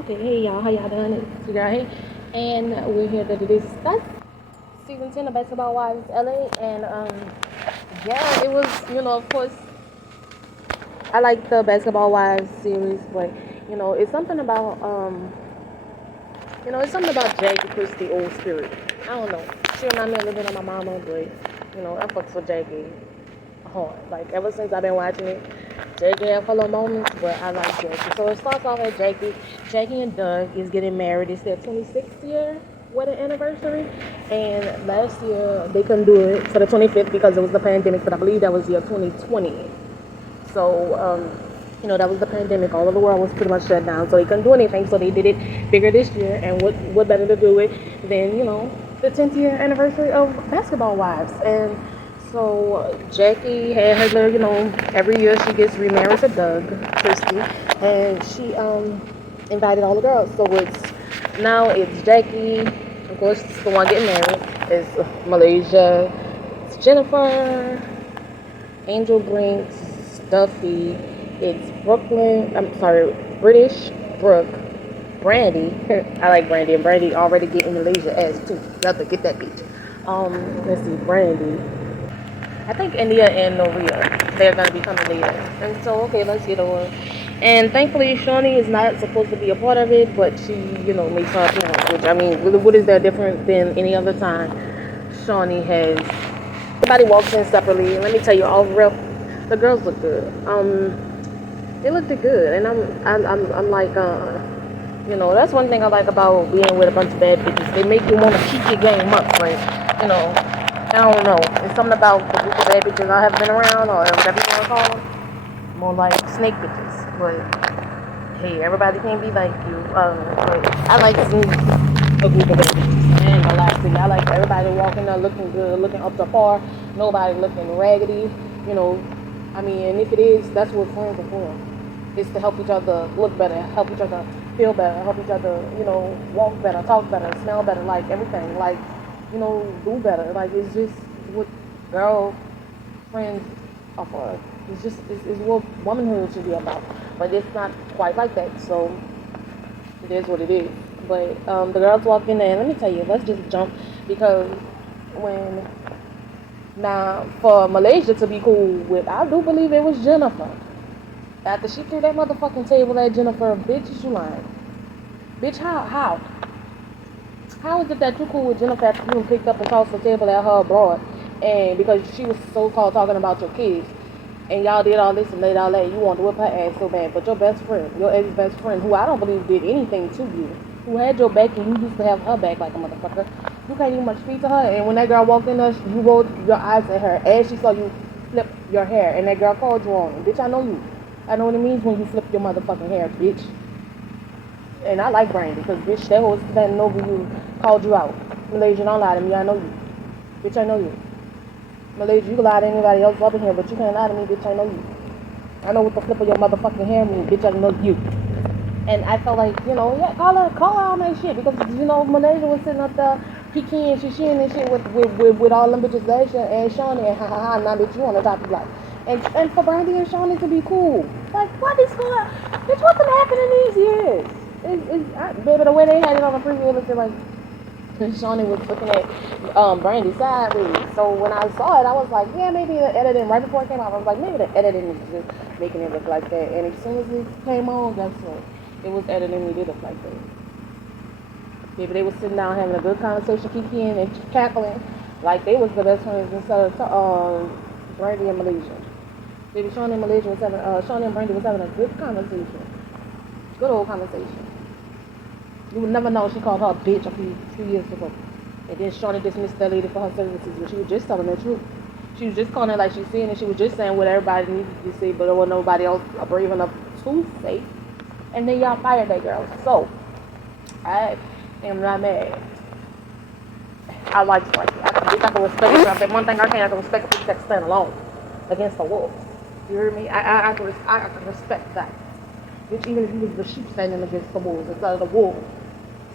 Okay, hey y'all, how y'all doing? It's your girl, hey, and we're here to discuss season 10 of Basketball Wives LA. And yeah, it was, of course, I like the Basketball Wives series, but it's something about Jackie Christie old spirit. I don't know. She remind me a little bit of my mama, but I fucks with Jackie hard. Like ever since I've been watching it, Jackie had her little moments, but I like Jackie. So it starts off at Jackie and Doug is getting married. It's their 26th year wedding anniversary, and last year they couldn't do it for the 25th because it was the pandemic. But I believe that was year 2020. So that was the pandemic. All of the world was pretty much shut down, so they couldn't do anything. So they did it bigger this year, and what better to do it than the 10th year anniversary of Basketball Wives. And so Jackie had her little, every year she gets remarried to Doug Christie, and she invited all the girls. So it's Jackie, of course, the one getting married. It's Malaysia, it's Jennifer, Angel Brinks, Stuffy. It's Brooklyn. I'm sorry, British Brooke, Brandy. I like Brandy, and Brandy already getting Malaysia ass too. Love to get that bitch. Let's see, Brandy. I think India and Noria, they're gonna be coming later. And so, okay, let's get on. And thankfully, Shawnee is not supposed to be a part of it, but she, makes her appearance. Which I mean, what is that different than any other time? Shawnee has. Everybody walks in separately. And let me tell you, all real, the girls look good. They looked good, and I'm like, that's one thing I like about being with a bunch of bad bitches. They make you want to keep your game up, but I don't know. It's something about the group of bad bitches I have been around, or whatever you want to call them. More like snake bitches. But hey, everybody can't be like you. But I like seeing a group of bad bitches. And the last thing, I like everybody walking there looking good, looking up to par. Nobody looking raggedy. I mean, and if it is, that's what friends are for. It's to help each other look better, help each other feel better, help each other, walk better, talk better, smell better, like everything, like, do better. Like it's just what girl friends are for. It's what womanhood should be about. But it's not quite like that. So it is what it is. But the girls walk in there, and let me tell you, let's just jump because when now for Malaysia to be cool with, I do believe it was Jennifer. After she threw that motherfucking table at Jennifer, bitch, is you lying? Bitch, how? How is it that you cool with Jennifer after you picked up and tossed the table at her abroad, and because she was so-called talking about your kids, and y'all did all this and did all that, you want to whip her ass so bad, but your best friend, your ex-best friend, who I don't believe did anything to you, who had your back and you used to have her back like a motherfucker, you can't even much speak to her, and when that girl walked in there, you rolled your eyes at her as she saw you flip your hair, and that girl called you on it. Bitch, I know you. I know what it means when you flip your motherfucking hair, bitch. And I like Brandy, because bitch, that whole standing over you called you out. Malaysia, don't lie to me, I know you. Bitch, I know you. Malaysia, you can lie to anybody else up in here, but you can't lie to me, bitch, I know you. I know what the flip of your motherfucking hair means, bitch, I know you. And I felt like, yeah, call her on that shit, because, Malaysia was sitting up there, Peking and shit and shit with all them bitches last year, and Shawnee, and now bitch, you on the top of life. And for Brandy and Shawnee to be cool. Like, what is going on? Bitch, what's been happening these years? Baby, the way they had it on the preview, looked like Shawnee was looking at Brandy sideways. So when I saw it, I was like, yeah, maybe the editing, right before it came out, I was like, maybe the editing is just making it look like that. And as soon as it came on, guess what? It was editing, it did look like that. Maybe they were sitting down having a good conversation, kicking and cackling, like they was the best friends instead of Brandy and Malaysia. Maybe Shawnee and Shawnee and Brandy was having a good conversation. Good old conversation. You would never know she called her a bitch a few years ago. And then Shawnee dismissed that lady for her services, but she was just telling the truth. She was just calling it like she's saying it. She was just saying what everybody needed to say, but there wasn't nobody else brave enough to say. And then y'all fired that girl. So, I am not mad. I like Sparky. I can respect her. But one thing I can respect people that stand alone against the wolves. You hear me? I can respect that. Which even if you was the sheep standing against the wolves instead of the wolves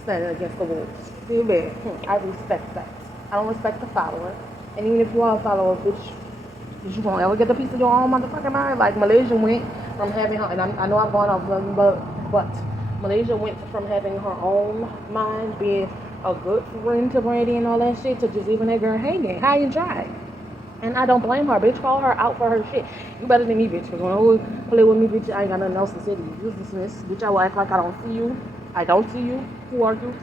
standing against the wolves. See me? I respect that. I don't respect the follower. And even if you are a follower, bitch, you won't ever get a piece of your own motherfucking mind. Like Malaysia went from having her, and I know I'm going off, but Malaysia went from having her own mind, being a good friend to Brandy and all that shit, to just leaving that girl hanging high and dry. And I don't blame her, bitch. Call her out for her shit. You better than me, bitch. Because when you play with me, bitch, I ain't got nothing else to say to you. You dismissed. Bitch, I will act like I don't see you. I don't see you. Who are you?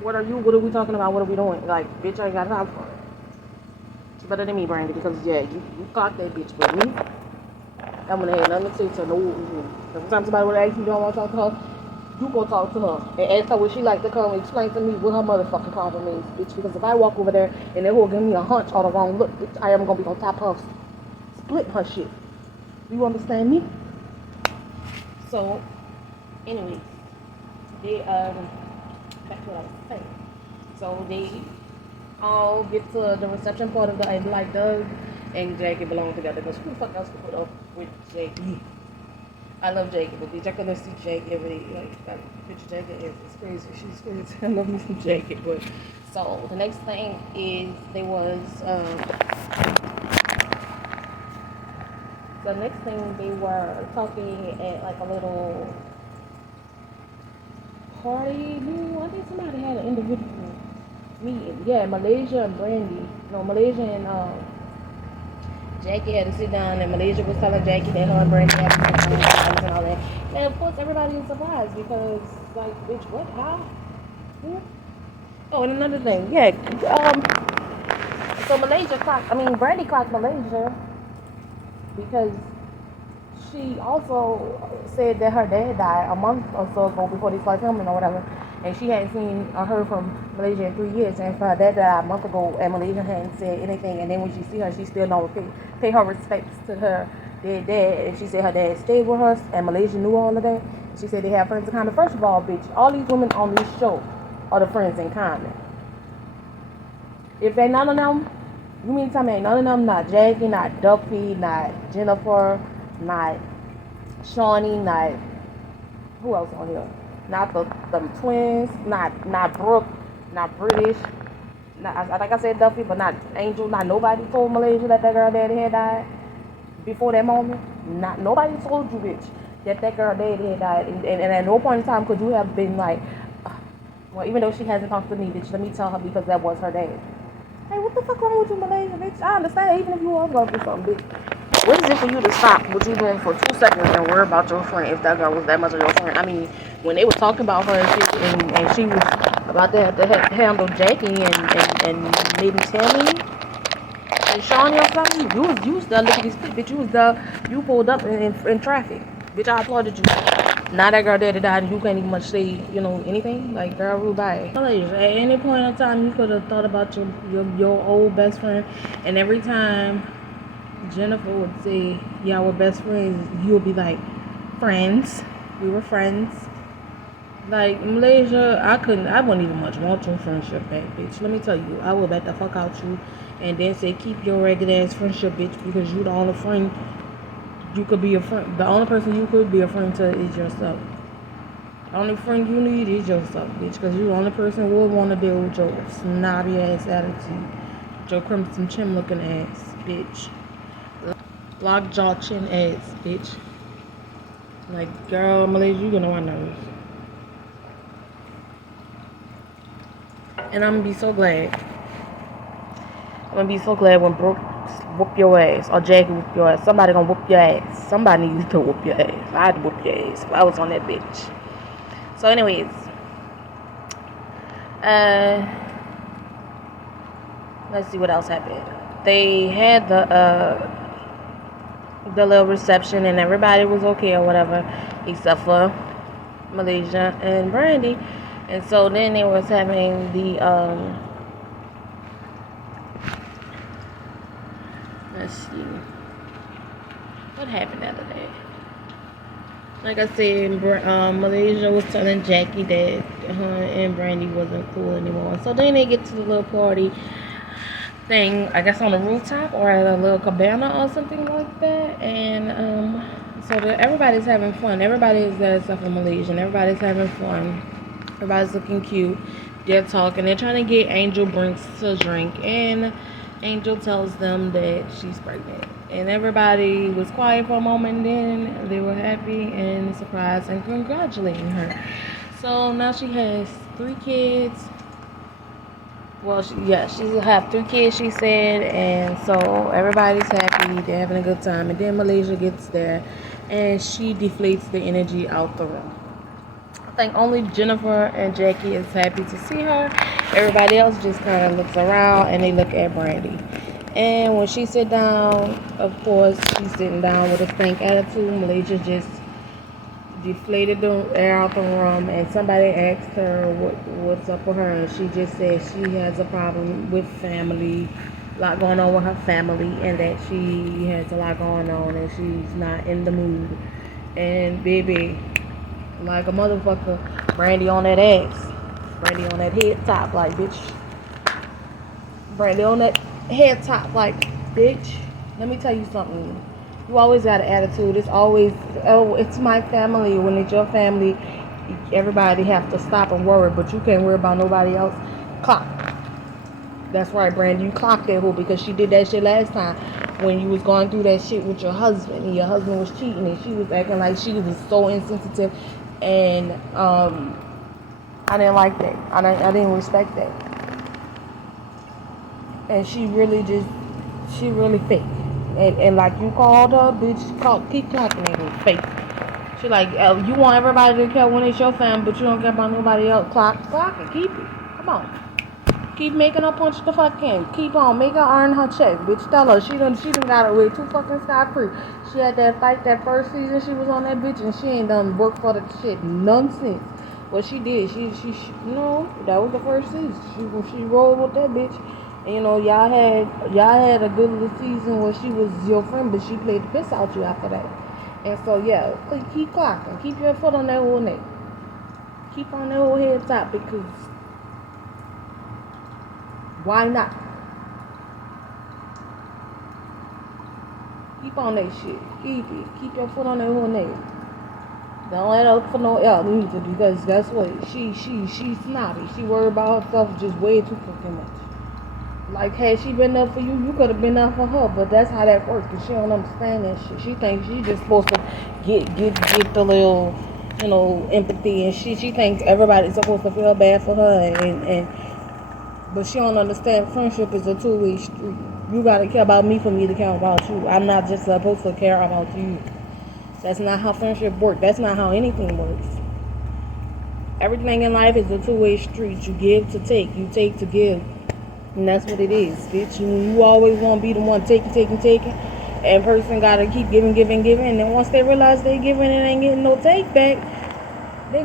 What are you? What are we talking about? What are we doing? Like, bitch, I ain't got time for it. You better than me, Brandy. Because, yeah, you caught that bitch. But me, I'm going to have nothing to say to no one. Every time somebody would ask you don't want to talk to her, you go talk to her and ask her would she like to come and explain to me what her motherfucking problem is, bitch. Because if I walk over there and they will give me a hunch or the wrong look, bitch, I am gonna be on top of split her shit. You understand me? So, anyways, they back to what I was saying. So they all get to the reception part of the like Doug and Jackie belong together because who the fuck else could put up with Jackie? I love Jackie, but bitch, I could see Jackie every day. Like, that bitch Jackie is crazy. She's crazy. I love me some Jackie. But so the next thing is the next thing they were talking at like a little party. I think somebody had an individual meeting. Yeah, Malaysia and Brandy. No, Malaysia and Jackie had to sit down, and Malaysia was telling Jackie that her and Brandy had some and all that. And of course, everybody was surprised because, like, bitch, what? How? Yeah. Oh, and another thing, yeah. So Brandy clocked Malaysia because she also said that her dad died a month or so ago before they started filming or whatever. And she hadn't seen or heard from Malaysia in 3 years. And for her dad died a month ago, and Malaysia hadn't said anything. And then when she see her, she still don't pay her respects to her dead dad. And she said her dad stayed with her, and Malaysia knew all of that. She said they have friends in common. First of all, bitch, all these women on this show are the friends in common. If ain't none of them, you mean to tell me ain't none of them, not Jackie, not Duffy, not Jennifer, not Shawnee, not who else on here? Not the twins, not Brooke, not British, I think I said Duffy, but not Angel, not nobody told Malaysia that girl daddy had died before that moment. Not nobody told you, bitch, that girl daddy had died, and at no point in time could you have been like, well, even though she hasn't talked to me, bitch, let me tell her because that was her dad. Hey, what the fuck wrong with you, Malaysia, bitch? I understand, even if you was going through something, bitch. What is it for you to stop what you doing for 2 seconds and worry about your friend if that girl was that much of your friend? I mean, when they were talking about her and she was about to have to handle Jackie and maybe Tammy and Shawnee or something, you was there looking at these bitch. You pulled up in traffic. Bitch, I applauded you. Now that girl daddy died and you can't even much say, anything. Like, girl, rude bye. At any point in time, you could have thought about your old best friend, and every time Jennifer would say, yeah, we're best friends, you would be like, friends. We were friends. Like, Malaysia, I wouldn't even much want your friendship back, bitch. Let me tell you, I will bet the fuck out you and then say, keep your regular ass friendship, bitch, because you the only friend you could be a friend. The only person you could be a friend to is yourself. The only friend you need is yourself, bitch, because you the only person who would want to deal with your snobby ass attitude, your crimson chin looking ass, bitch. Lockjaw chin ass, bitch. Like, girl, Malaysia, you gonna know my nerves. And I'm gonna be so glad. I'm gonna be so glad when Brooke whoop your ass or Jackie whoop your ass. Somebody gonna whoop your ass. Somebody needs to whoop your ass. I had to whoop your ass if I was on that bitch. So, anyways, let's see what else happened. They had the little reception and everybody was okay or whatever except for Malaysia and Brandy. And so then they was having the let's see what happened the other day. Like I said, Malaysia was telling Jackie that her and Brandy wasn't cool anymore. So then they get to the little party thing, I guess on the rooftop or at a little cabana or something like that. And so everybody's having fun. Everybody is there except for Malaysia. Everybody's having fun. Everybody's looking cute. They're talking. They're trying to get Angel Brinks to drink. And Angel tells them that she's pregnant. And everybody was quiet for a moment, then they were happy and surprised and congratulating her. So now she has 3 kids. Well, she'll have 3 kids, she said, and so everybody's happy. They're having a good time. And then Malaysia gets there, and she deflates the energy out the room. I think only Jennifer and Jackie is happy to see her. Everybody else just kind of looks around, and they look at Brandy. And when she sit down, of course, she's sitting down with a stank attitude. Malaysia just deflated the air out the room, and somebody asked her what's up with her, and she just said she has a problem with family, a lot going on with her family, and that she has a lot going on and she's not in the mood. And baby, like a motherfucker, Brandy on that ass, Brandy on that head top, like bitch, Brandy on that head top, like bitch. Let me tell you something. You always got an attitude. It's always, oh, it's my family. When it's your family, everybody have to stop and worry, but you can't worry about nobody else. Clock. That's right, Brandy. You clocked that hoe because she did that shit last time when you was going through that shit with your husband, and your husband was cheating, and she was acting like she was so insensitive, and I didn't like that. I didn't respect that. And she really fake. And like you called her, bitch, keep clocking that with fake. She like, you want everybody to care when it's your family, but you don't care about nobody else. Clock it, keep it. Come on. Keep making her punch the fuck in. Keep on, make her earn her check. Bitch, tell her, she done got away too fucking scot-free. She had that fight that first season, she was on that bitch, and she ain't done work for the shit none since. What she did, she that was the first season. She rolled with that bitch. And, y'all had a good little season where she was your friend, but she played the piss out you after that. And so yeah, keep clocking, keep your foot on that whole neck, keep on that whole head top, because why not? Keep on that shit, keep your foot on that whole neck. Don't let her for no L either, because that's what she's snobby. She worried about herself just way too fucking much. Like, had she been there for you, you could have been there for her. But that's how that works. Because she don't understand that shit. She thinks she just supposed to get the little, empathy. And she thinks everybody's supposed to feel bad for her. But she don't understand friendship is a two-way street. You got to care about me for me to care about you. I'm not just supposed to care about you. That's not how friendship works. That's not how anything works. Everything in life is a two-way street. You give to take. You take to give. And that's what it is, bitch. You always want to be the one taking. And person got to keep giving. And then once they realize they giving and ain't getting no take back, they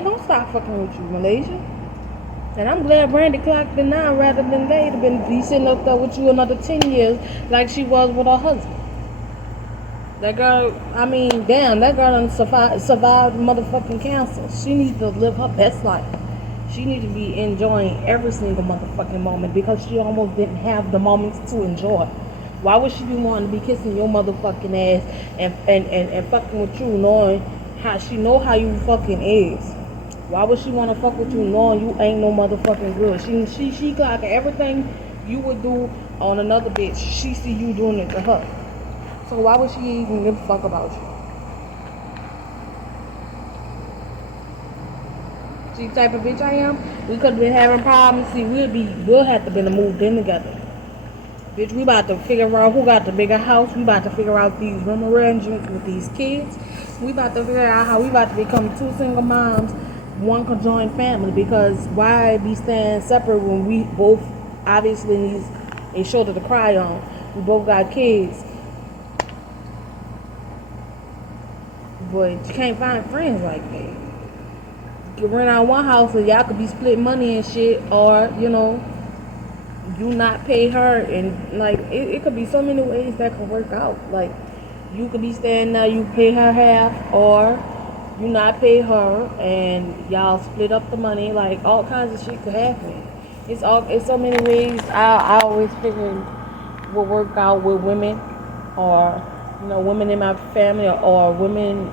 gon' stop fucking with you, Malaysia. And I'm glad Brandy clocked it now rather than they'd be sitting up there with you another 10 years like she was with her husband. That girl, damn, that girl done survived motherfucking cancer. She needs to live her best life. She needs to be enjoying every single motherfucking moment because she almost didn't have the moments to enjoy. Why would she be wanting to be kissing your motherfucking ass and fucking with you knowing how she know how you fucking is? Why would she want to fuck with you knowing you ain't no motherfucking good? She clocking everything you would do on another bitch. She see you doing it to her. So why would she even give a fuck about you? See the type of bitch I am? We could have been having problems. See, we'll have to been moved in together. Bitch, we about to figure out who got the bigger house. We about to figure out these room arrangements with these kids. We about to figure out how we about to become 2 single moms, 1 conjoined family. Because why be staying separate when we both obviously need a shoulder to cry on? We both got kids. But you can't find friends like that. You rent out one house and y'all could be split money and shit, or you not pay her, and like it could be so many ways that could work out. Like you could be staying there, you pay her half, or you not pay her and y'all split up the money. Like all kinds of shit could happen. It's so many ways. I always figured would work out with women, or women in my family, or women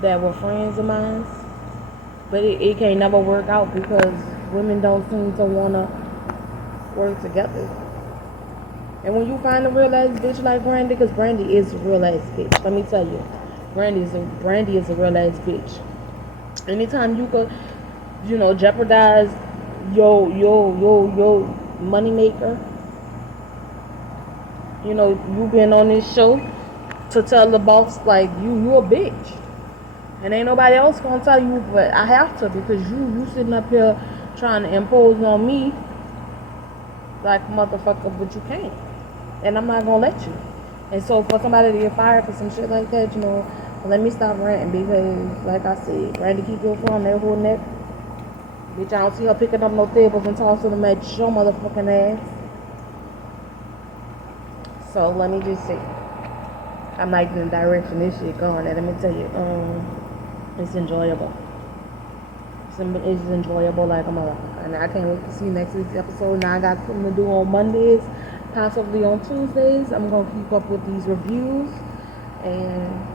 that were friends of mine. But it can't never work out because women don't seem to want to work together. And when you find a real ass bitch like Brandy, because Brandy is a real ass bitch. Let me tell you, Brandy is a real ass bitch. Anytime you could, jeopardize your money maker, you been on this show to tell the boss like you a bitch. And ain't nobody else gonna tell you, but I have to, because you sitting up here trying to impose on me like motherfucker, but you can't. And I'm not gonna let you. And so for somebody to get fired for some shit like that, let me stop ranting, because like I said, Brandy keep your foot on that whole neck. Bitch, I don't see her picking up no tables and tossing them at your motherfucking ass. So let me just say, I'm liking the direction this shit going, and let me tell you, it's enjoyable. It's enjoyable like a motherfucker. And I can't wait to see next week's episode. Now I got something to do on Mondays, possibly on Tuesdays. I'm going to keep up with these reviews. And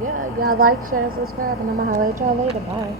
yeah, y'all like, share, and subscribe. And I'm going to holler at y'all later. Bye.